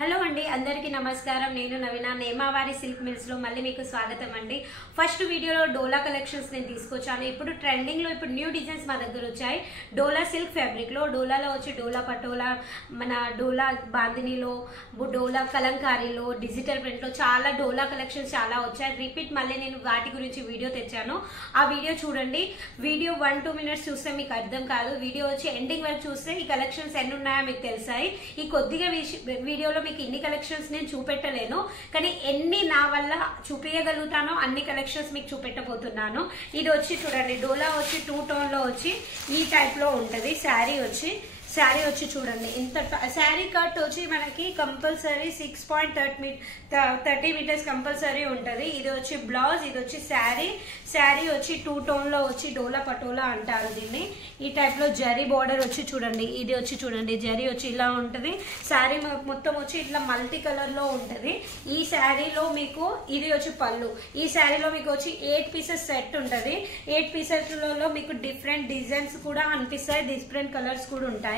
Hello అండి అందరికీ నమస్కారం నేను నవీన నేమావారి సిల్క్ మిల్స్ లో మళ్ళీ మీకు స్వాగతం అండి ఫస్ట్ వీడియోలో డోలా కలెక్షన్స్ నేను తీసుకొచ్చాను ఇప్పుడు ట్రెండింగ్ లో ఇప్పుడు న్యూ డిజైన్స్ మా దగ్గర వచ్చాయి డోలా సిల్క్ ఫ్యాబ్రిక్ లో డోలాలో వచ్చి డోలా పటోలా మన డోలా బాందినీలో డోలా కలంకారీలో డిజిటల్ ప్రింట్ లో చాలా డోలా కలెక్షన్స్ చాలా వచ్చాయి రిపీట్ మళ్ళీ నేను వాటి గురించి వీడియో తెచ్చాను ఆ వీడియో చూడండి వీడియో 1-2 మినిట్స్ చూస్తే మీకు అర్థం కాదు వీడియో వచ్చి ఎండింగ్ వరకు చూస్తే ఈ కలెక్షన్స్ ఎన్ని ఉన్నాయో మీకు తెలుస్తాయి ఈ కొద్దిగా వీడియోలో మీకు ఇన్ని కలెక్షన్స్ నేను చూపెట్టలేను కానీ ఎన్ని నా వల్ల చూపించగలుగుతానో అన్ని కలెక్షన్స్ మీకు చూపెట్టబోతున్నాను ఇది వచ్చి చూడండి డోలా వచ్చి 2 టోన్ లో వచ్చి ఈ టైప్ లో ఉంటది శారీ వచ్చి చూడండి ఇంత శారీ కట్ వచ్చి మనకి కంపల్సరీ 6.30 మీటర్స్ కంపల్సరీ ఉంటది ఇది వచ్చి బ్లౌజ్ ఇది వచ్చి శారీ వచ్చి 2 టోన్ లో వచ్చి డోలా పటోలా అంటారు దీన్ని ఈ టైప్ లో జరీ బోర్డర్ వచ్చి చూడండి ఇది వచ్చి చూడండి జరీ వచ్చి ఇలా ఉంటది శారీ మొత్తం వచ్చి ఇట్లా మల్టీ కలర్ లో ఉంటది ఈ శారీలో మీకు ఇది వచ్చి పళ్ళు ఈ శారీలో మీకు వచ్చి 8 పీసెస్ సెట్ ఉంటది 8 పీసెస్ లో మీకు డిఫరెంట్ డిజైన్స్ కూడా అనిపిస్తాయి డిఫరెంట్ కలర్స్ కూడా ఉంటాయి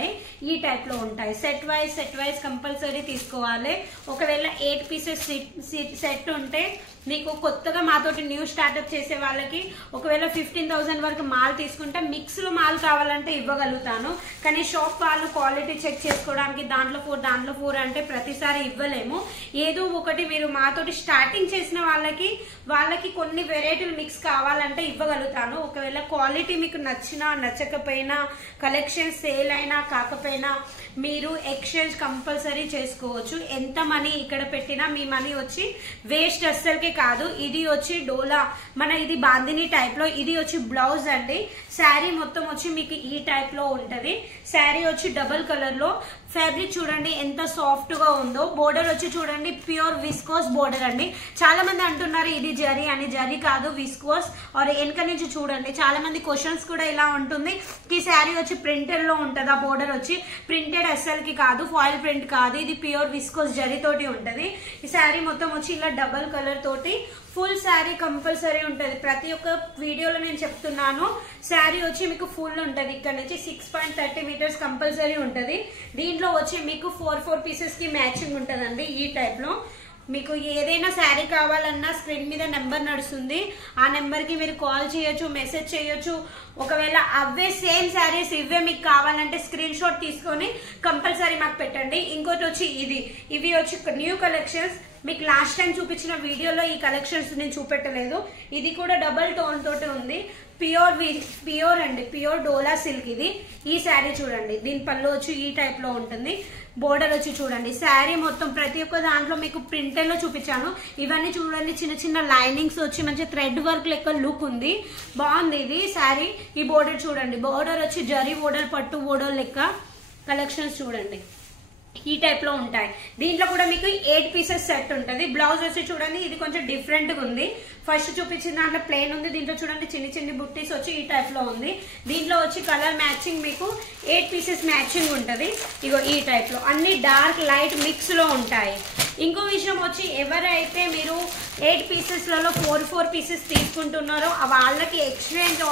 ఈ టైప్ లో ఉంటాయి సెట్ వైజ్ కంపల్సరీ తీసుకోవాలి ఒకవేళ 8 పీసెస్ సెట్ ఉంటే మీకు కొత్తగా మాతోటి న్యూ స్టార్ట్అప్ చేసే వాళ్ళకి ఒకవేళ 15,000 వరకు మాల్ తీసుకుంటే మిక్స్ లో మాల్ కావాలంటే ఇవ్వగలుగుతాను కానీ షాప్ వాళ్ళు క్వాలిటీ చెక్ చేసుకోవడానికి దాంట్లో 4 అంటే ప్రతిసారి ఇవ్వలేము ఏదో ఒకటి మీరు మాతోటి స్టార్టింగ్ చేసిన వాళ్ళకి కొన్ని వెరైటీలు మిక్స్ కావాలంటే ఇవ్వగలుగుతాను ఒకవేళ క్వాలిటీ మీకు నచ్చినా నచ్చకపోయినా కలెక్షన్ సేల్ అయినా కాకపోయినా మీరు ఎక్స్చేంజ్ కంపల్సరీ చేసుకోవచ్చు ఎంత మనీ ఇక్కడ పెట్టినా మీ మనీ వచ్చి వేస్ట్ అస్సలకి కాదు ఇది వచ్చి డోలా మన ఇది బాందిని టైప్ లో ఇది వచ్చి బ్లౌజ్ అండి శారీ మొత్తం వచ్చి మీకు ఈ టైప్ లో ఉంటది శారీ వచ్చి డబుల్ కలర్ లో ఫ్యాబ్రిక్ చూడండి ఎంత సాఫ్ట్ గా ఉందో బోర్డర్ వచ్చి చూడండి ప్యూర్ విస్కోస్ బోర్డర్ అండి చాలా మంది అంటున్నారు ఇది జరీ అని జరీ కాదు విస్కోస్ ఆర్ వెనక నుంచి చూడండి చాలా మంది క్వశ్చన్స్ కూడా ఇలా ఉంటుంది ఈ శారీ వచ్చి ప్రింటెడ్ లో ఉంటది ఆ బోర్డర్ వచ్చి ప్రింటెడ్ అస్సలకి కాదు ఫాయిల్ ప్రింట్ కాదు ఇది ప్యూర్ విస్కోస్ జరీ తోటి ఉంటది ఈ శారీ మొత్తం వచ్చి ఇలా డబల్ కలర్ తోటి ఫుల్ శారీ కంపల్సరీ ఉంటది ప్రతి ఒక్క వీడియోలో నేను చెప్తున్నాను శారీ వచ్చి మీకు ఫుల్ ఉంటది ఇక్కడ నుంచి 6.30 మీటర్స్ కంపల్సరీ ఉంటది దీంట్లో వచ్చి మీకు 4 పీసెస్ కి మ్యాచింగ్ ఉంటదండి ఈ టైప్ లో మీకు ఏదైనా శారీ కావాలన్నా స్క్రీన్ మీద నెంబర్ నడుస్తుంది ఆ నెంబర్ కి మీరు కాల్ చేయొచ్చు మెసేజ్ చేయొచ్చు ఒకవేళ అవే సేమ్ శారీస్ ఇవే మీకు కావాలంటే స్క్రీన్ షాట్ తీసుకొని కంపల్సరీ మాకు పెట్టండి ఇంకోటి వచ్చి ఇవి వచ్చి న్యూ కలెక్షన్స్ మీకు లాస్ట్ టైం చూపించిన వీడియోలో ఈ కలెక్షన్స్ నేను చూపెట్టలేదు ఇది కూడా డబల్ టోన్ తోటి ఉంది ప్యూర్ అండి ప్యూర్ డోలా సిల్క్ ఇది ఈ శారీ చూడండి దీని పళ్ళు వచ్చి ఈ టైప్ లో ఉంటుంది బోర్డర్ వచ్చి చూడండి శారీ మొత్తం ప్రతి ఒక్క దాంట్లో మీకు ప్రింటెడ్ లో చూపించాను ఇవన్నీ చూడండి చిన్న చిన్న లైనింగ్స్ వచ్చి మంచి థ్రెడ్ వర్క్ లెక్క లుక్ ఉంది బాగుంది ఇది శారీ ఈ బోర్డర్ చూడండి బోర్డర్ వచ్చి జరీ బోర్డర్ పట్టు బోర్డర్ లెక్క కలెక్షన్స్ చూడండి ఈ టైప్ లో ఉంటాయి దీంట్లో కూడా మీకు 8 పీసెస్ సెట్ ఉంటది బ్లౌజ్ వచ్చి చూడండి ఇది కొంచెం డిఫరెంట్ గా ఉంది ఫస్ట్ చూపించిన దాంట్లో ప్లెయిన్ ఉంది దీంట్లో చూడండి చిన్ని బుట్టీస్ వచ్చి ఈ టైప్ లో ఉంది దీంట్లో వచ్చి కలర్ మ్యాచింగ్ మీకు 8 పీసెస్ మ్యాచింగ్ ఉంటది ఇగో ఈ టైప్ లో అన్ని డార్క్ లైట్ మిక్స్ లో ఉంటాయి ఇంకో విషయం వచ్చి ఎవరైతే మీరు 8 పీసెస్ లలో 4 పీసెస్ తీసుకుంటున్నారో వాళ్ళకి ఎక్స్చేంజ్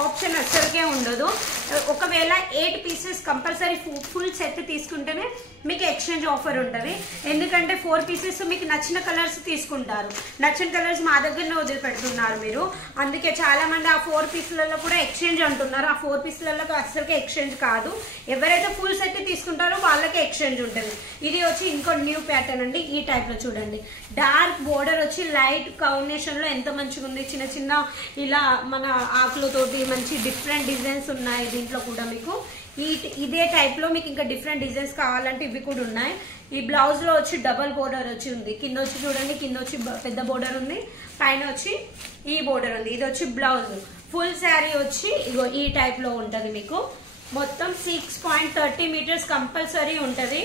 ఆప్షన్ అస్సలకే ఉండదు ఒకవేళ 8 పీసెస్ కంపల్సరీ ఫుల్ సెట్ తీసుకుంటేనే మీకు ఎక్స్చేంజ్ ఆఫర్ ఉంటుంది ఎందుకంటే 4 పీసెస్ మీకు నచ్చిన కలర్స్ తీసుకుంటారు నచ్చిన కలర్స్ మా దగ్గరనే వదిలిపెడుతున్నారు మీరు అందుకే చాలా మంది ఆ 4 పీసులలో కూడా ఎక్స్చేంజ్ అంటున్నారు ఆ 4 పీసులలో అస్సలకే ఎక్స్చేంజ్ కాదు ఎవరైతే ఫుల్ సెట్ తీసుకుంటారో వాళ్ళకే ఎక్స్చేంజ్ ఉంటుంది ఇది వచ్చి ఇంకో న్యూ ప్యాటర్న్ అండి ఈ టైప్ లో చూడండి డార్క్ బోర్డర్ వచ్చి లైట్ కాంబినేషన్ లో ఎంత మంచిగా ఉంది చిన్న ఇలా మన ఆకులతోటి మంచి డిఫరెంట్ డిజైన్స్ ఉన్నాయి దీంట్లో కూడా మీకు ఇదే టైప్ లో మీకు ఇంకా డిఫరెంట్ డిజైన్స్ కావాలంటే ఇవి కూడా ఉన్నాయి ఈ బ్లౌజ్ లో వచ్చి డబల్ బోర్డర్ వచ్చి ఉంది కింద వచ్చి చూడండి కింద వచ్చి పెద్ద బోర్డర్ ఉంది పైన వచ్చి ఈ బోర్డర్ ఉంది ఇది వచ్చి బ్లౌజ్ ఫుల్ శారీ వచ్చి ఇగో ఈ టైప్ లో ఉంటది మీకు మొత్తం 6.30 మీటర్స్ కంపల్సరీ ఉంటది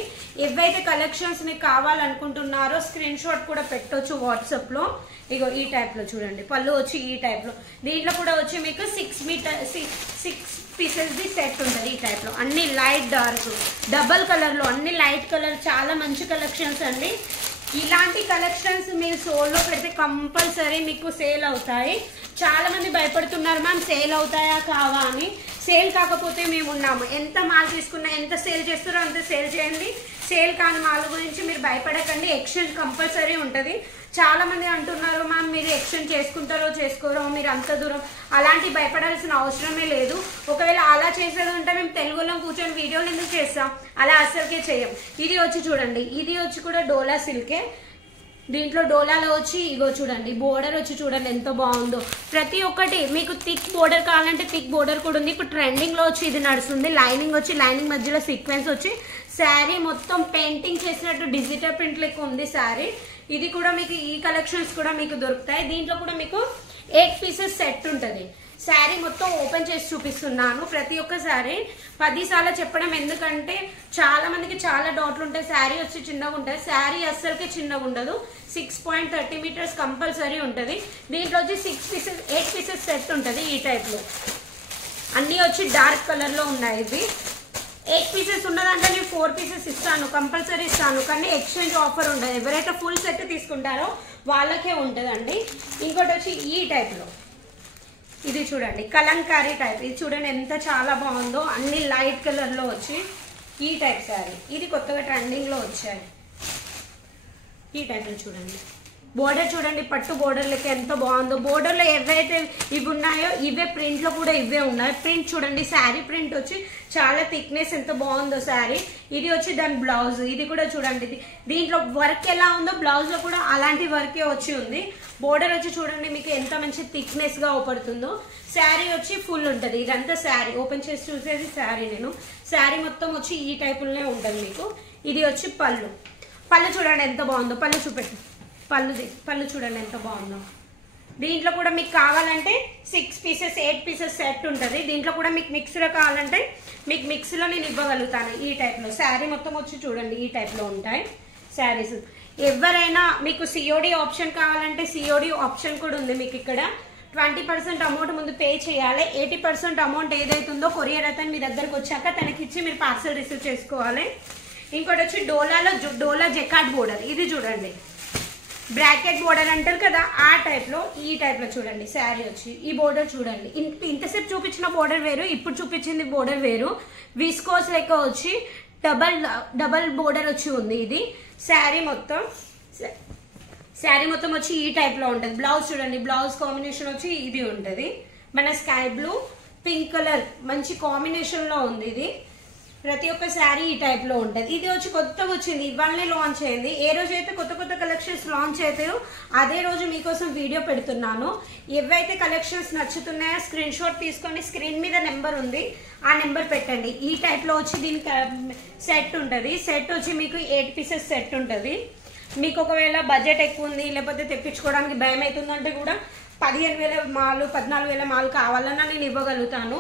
ఏవైతే కలెక్షన్స్ మీకు కావాలనుకుంటున్నారో స్క్రీన్ షాట్ కూడా పెట్టొచ్చు వాట్సాప్ లో ఇగో ఈ టైప్ లో చూడండి పళ్ళు వచ్చి ఈ టైప్ లో దీంట్లో కూడా వచ్చి మీకు 6 పీసెస్ ది సెట్ ఉంటది ఈ టైప్ లో అన్ని లైట్ డార్క్ డబల్ కలర్ లో అన్ని లైట్ కలర్ చాలా మంచి కలెక్షన్స్ అండి ఇలాంటి కలెక్షన్స్ మీరు సోల్లో పెడితే కంపల్సరీ మీకు సేల్ అవుతాయి చాలా మంది భయపడుతున్నారు మ్యామ్ సేల్ అవుతాయా కావా అని సేల్ కాకపోతే మేము ఉన్నాము. ఎంత మాల్ తీసుకున్నా, ఎంత సేల్ చేస్తారో అంత సేల్ చేయండి. సేల్ కాని మాల్ గురించి మీరు భయపడకండి. ఎక్స్చేంజ్ కంపల్సరీ ఉంటుంది. చాలా మంది అంటున్నారు మ్యామ్ మీరు ఎక్స్చేంజ్ చేసుకుంటారో చేసుకోరో, మీరు అంత దూరం, అలాంటి భయపడాల్సిన అవసరమే లేదు. ఒకవేళ అలా చేసేది ఉంటే మేము తెలుగులో కూర్చొని వీడియోలు ఎందుకు చేస్తాం, అలా అసలుకే చేయం. ఇది వచ్చి చూడండి, ఇది వచ్చి కూడా డోలా సిల్కే. దీంట్లో డోలాలో వచ్చి ఇగో చూడండి, బోర్డర్ వచ్చి చూడండి ఎంత బాగుందో. ప్రతి ఒక్కటి మీకు థిక్ బోర్డర్ కావాలంటే థిక్ బోర్డర్ కూడా ఉంది. ఇప్పుడు ట్రెండింగ్ లో వచ్చి ఇది నడుస్తుంది. లైనింగ్ వచ్చి లైనింగ్ మధ్యలో సీక్వెన్స్ వచ్చి శారీ మొత్తం పెయింటింగ్ చేసినట్టు డిజిటల్ ప్రింట్ లెక్క ఉంది శారీ. ఇది కూడా మీకు ఈ కలెక్షన్స్ కూడా మీకు దొరుకుతాయి. దీంట్లో కూడా మీకు 8 పీసెస్ సెట్ ఉంటుంది. శారీ మొత్తం ఓపెన్ చేసి చూపిస్తున్నాను. ప్రతి ఒక్క శారీ 10 సార్లు చెప్పడం ఎందుకంటే చాలా మందికి చాలా డౌట్లు ఉంటాయి. శారీ వచ్చి చిన్నగా ఉంటుంది. శారీ అస్సలకి చిన్నగా ఉండదు. 6.30 మీటర్స్ కంపల్సరీ ఉంటుంది. దీంట్లో వచ్చి 8 పీసెస్ సెట్ ఉంటుంది. ఈ టైప్లో అన్నీ వచ్చి డార్క్ కలర్లో ఉన్నాయి. ఇవి 8 పీసెస్ ఉన్నదంటే నేను 4 పీసెస్ ఇస్తాను, కంపల్సరీ ఇస్తాను. కానీ ఎక్స్చేంజ్ ఆఫర్ ఉండదు. ఎవరైతే ఫుల్ సెట్ తీసుకుంటారో వాళ్ళకే ఉంటుందండి. ఇంకోటి వచ్చి ఈ టైప్లో ఇది చూడండి, కలంకారీ టైప్. ఇది చూడండి ఎంత చాలా బాగుందో. అన్ని లైట్ కలర్లో వచ్చి ఈ టైప్ శారీ. ఇది కొత్తగా ట్రెండింగ్లో వచ్చాయి. ఈ టైప్లో చూడండి, బోర్డర్ చూడండి, పట్టు బోర్డర్ లెక్క ఎంత బాగుందో. బోర్డర్లో ఏవైతే ఇవి ఉన్నాయో ఇవే ప్రింట్లో కూడా ఇవే ఉన్నాయి. ప్రింట్ చూడండి, శారీ ప్రింట్ వచ్చి చాలా థిక్నెస్ ఎంత బాగుందో శారీ. ఇది వచ్చి దాని బ్లౌజ్. ఇది కూడా చూడండి, దీంట్లో వర్క్ ఎలా ఉందో బ్లౌజ్లో కూడా అలాంటి వర్కే వచ్చి ఉంది. బోర్డర్ వచ్చి చూడండి మీకు ఎంత మంచి థిక్నెస్గా ఓపడుతుందో. శారీ వచ్చి ఫుల్ ఉంటుంది. ఇదంతా శారీ ఓపెన్ చేసి చూసేది శారీ. నేను శారీ మొత్తం వచ్చి ఈ టైపులోనే ఉంటుంది మీకు. ఇది వచ్చి పళ్ళు. పళ్ళు చూడండి ఎంత బాగుందో. పళ్ళు చూపెట్టు. పళ్ళు చూడండి ఎంత బాగుందో. దీంట్లో కూడా మీకు కావాలంటే 6 పీసెస్ 8 పీసెస్ సెట్ ఉంటుంది. దీంట్లో కూడా మీకు మిక్స్లో కావాలంటే మీకు మిక్స్లో నేను ఇవ్వగలుగుతాను. ఈ టైప్లో శారీ మొత్తం వచ్చి చూడండి ఈ టైప్లో ఉంటాయి శారీస్. ఎవరైనా మీకు సిఓడి ఆప్షన్ కావాలంటే సిఓడి ఆప్షన్ కూడా ఉంది మీకు. ఇక్కడ 20% అమౌంట్ ముందు పే చేయాలి. 80% అమౌంట్ ఏదైతుందో కొరియర్ అతను మీ దగ్గరకు వచ్చాక తనకిచ్చి మీరు పార్సల్ రిసీవ్ చేసుకోవాలి. ఇంకోటి వచ్చి డోలా జెకార్డ్ బోర్డర్. ఇది చూడండి, బ్రాకెట్ బోర్డర్ అంటారు కదా ఆ టైప్లో. ఈ టైప్లో చూడండి శారీ వచ్చి ఈ బోర్డర్ చూడండి. ఇంతసేపు చూపించిన బోర్డర్ వేరు, ఇప్పుడు చూపించింది బోర్డర్ వేరు. విస్కోస్ లెక్క వచ్చి డబల్ బోర్డర్ వచ్చి ఉంది. ఇది శారీ మొత్తం వచ్చి ఈ టైప్లో ఉంటుంది. బ్లౌజ్ చూడండి, బ్లౌజ్ కాంబినేషన్ వచ్చి ఇది ఉంటుంది. మన స్కై బ్లూ పింక్ కలర్ మంచి కాంబినేషన్లో ఉంది. ఇది ప్రతి ఒక్క శారీ ఈ టైప్లో ఉంటుంది. ఇది వచ్చి కొత్తగా వచ్చింది, ఇవాళనే లాంచ్ అయింది. ఏ రోజు అయితే కొత్త కలెక్షన్స్ లాంచ్ అవుతాయో అదే రోజు మీకోసం వీడియో పెడుతున్నాను. ఏవైతే కలెక్షన్స్ నచ్చుతున్నాయో స్క్రీన్ షాట్ తీసుకొని స్క్రీన్ మీద నెంబర్ ఉంది, ఆ నెంబర్ పెట్టండి. ఈ టైప్లో వచ్చి దీనికి సెట్ ఉంటుంది. సెట్ వచ్చి మీకు 8 పీసెస్ సెట్ ఉంటుంది. మీకు ఒకవేళ బడ్జెట్ ఎక్కువ ఉంది లేకపోతే తెప్పించుకోవడానికి భయం అవుతుందంటే కూడా 15,000 మాలు 14,000 మాలు కావాలన్నా నేను ఇవ్వగలుగుతాను.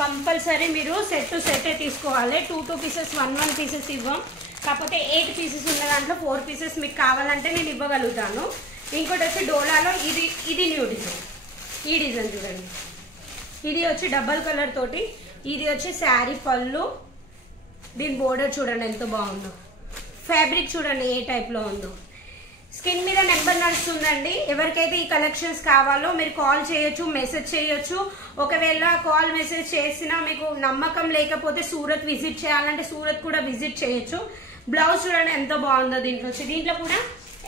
కంపల్సరీ మీరు సెట్ తీసుకోవాలి. 2 పీసెస్ 1 పీసెస్ ఇవ్వం. కాకపోతే 8 పీసెస్ ఉన్న దాంట్లో 4 పీసెస్ మీకు కావాలంటే నేను ఇవ్వగలుగుతాను. ఇంకోటి వచ్చి డోలాలో ఇది న్యూ డిజైన్. ఈ డిజైన్ చూడండి, ఇది వచ్చి డబల్ కలర్ తోటి. ఇది వచ్చి శారీ పళ్ళు. దీని బోర్డర్ చూడండి ఎంత బాగుందో. ఫ్యాబ్రిక్ చూడండి ఏ టైప్లో ఉందో. స్క్రీన్ మీద నెంబర్ నడుస్తుందండి. ఎవరికైతే ఈ కలెక్షన్స్ కావాలో మీరు కాల్ చేయొచ్చు, మెసేజ్ చేయొచ్చు. ఒకవేళ కాల్ మెసేజ్ చేసినా మీకు నమ్మకం లేకపోతే సూరత్ విజిట్ చేయాలంటే సూరత్ కూడా విజిట్ చేయొచ్చు. బ్లౌజ్ చూడండి ఎంత బాగుందో. దీంట్లో కూడా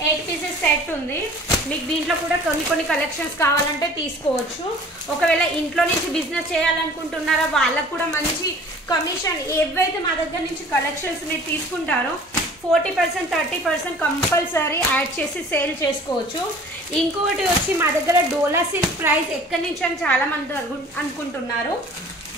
8 పీసెస్ సెట్ ఉంది. మీకు దీంట్లో కూడా కొన్ని కలెక్షన్స్ కావాలంటే తీసుకోవచ్చు. ఒకవేళ ఇంట్లో నుంచి బిజినెస్ చేయాలనుకుంటున్నారా వాళ్ళకు కూడా మంచి కమిషన్. ఏవైతే మా దగ్గర నుంచి కలెక్షన్స్ మీరు తీసుకుంటారో 40% 30% కంపల్సరీ యాడ్ చేసి సేల్ చేసుకోవచ్చు. ఇంకోటి వచ్చి మా దగ్గర డోలా సిల్క్ ప్రైస్ ఎక్కడి నుంచి అని చాలా మంది అనుకుంటున్నారు.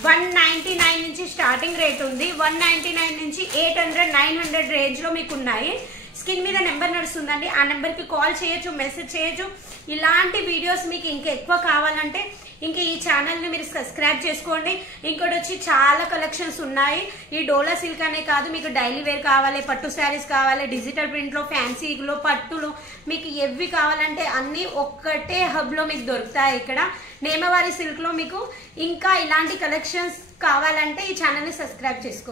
199 నుంచి స్టార్టింగ్ రేట్ ఉంది. 199 నుంచి 800 900 రేంజ్లో మీకు ఉన్నాయి. స్క్రీన్ మీద నెంబర్ నడుస్తుందండి, ఆ నెంబర్కి కాల్ చేయొచ్చు, మెసేజ్ చేయొచ్చు. ఇలాంటి వీడియోస్ మీకు ఇంకా ఎక్కువ కావాలంటే ఇంకా ఈ ఛానల్ని మీరు సబ్స్క్రైబ్ చేసుకోండి. ఇంకోటి వచ్చి చాలా కలెక్షన్స్ ఉన్నాయి. ఈ డోలా సిల్క్ అనే కాదు, మీకు డైలీ వేర్ కావాలి, పట్టు శారీస్ కావాలి, డిజిటల్ ప్రింట్లో, ఫ్యాన్సీలో, పట్టులో మీకు ఎవి కావాలంటే అన్నీ ఒక్కటే హబ్లో మీకు దొరుకుతాయి. ఇక్కడ నేమవారి సిల్క్లో మీకు ఇంకా ఇలాంటి కలెక్షన్స్ కావాలంటే ఈ ఛానల్ని సబ్స్క్రైబ్ చేసుకోండి.